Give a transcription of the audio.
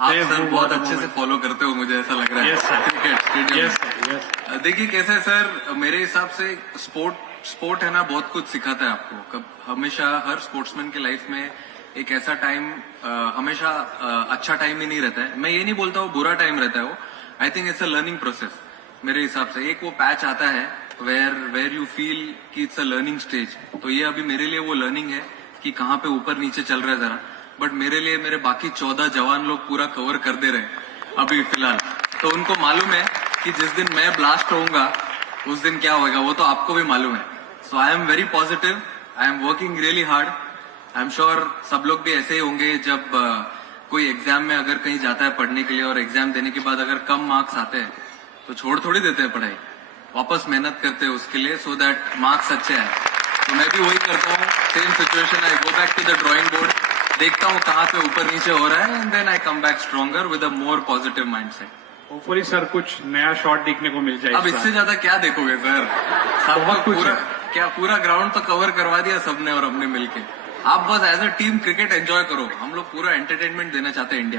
आप सर बहुत अच्छे से फॉलो करते हो, मुझे ऐसा लग रहा है। Yes, sir. Cricket stadium Yes, sir. Yes. देखिए कैसे सर, मेरे हिसाब से स्पोर्ट है ना, बहुत कुछ सिखाता है आपको। हमेशा हर स्पोर्ट्समैन के लाइफ में एक ऐसा टाइम हमेशा अच्छा टाइम ही नहीं रहता है। मैं ये नहीं बोलता हूँ बुरा टाइम रहता है वो। I think it's a learning process मेरे हिसाब से। एक वो पैच आता है वेयर यू फील कि इट्स अ लर्निंग स्टेज। तो ये अभी मेरे लिए वो लर्निंग है कि कहाँ पे ऊपर नीचे चल रहा है जरा। बट मेरे लिए मेरे बाकी 14 जवान लोग पूरा कवर कर दे रहे हैं अभी फिलहाल। तो उनको मालूम है कि जिस दिन मैं ब्लास्ट होऊंगा उस दिन क्या होगा, वो तो आपको भी मालूम है। So I am very positive, I am working really hard. I am sure सब लोग भी ऐसे ही होंगे। जब कोई एग्जाम में अगर कहीं जाता है पढ़ने के लिए और एग्जाम देने के बाद अगर कम मार्क्स आते हैं तो छोड़ थोड़ी देते हैं पढ़ाई, वापस मेहनत करते हैं उसके लिए सो दैट मार्क्स अच्छे आए। तो मैं भी वही करता हूँ, same situation. I go back to the drawing board, देखता हूँ कहाँ पे ऊपर नीचे हो रहा है, and then I come back stronger with a more positive mindset. Hopefully sir कुछ नया शॉट देखने को मिल जाए। अब इससे ज्यादा क्या देखोगे सर? सब बहुत कुछ पूरा है। क्या पूरा ग्राउंड तो कवर करवा दिया सबने और हमने मिलके। आप बस as a team cricket enjoy करो। हम लोग पूरा एंटरटेनमेंट देना चाहते हैं इंडिया को।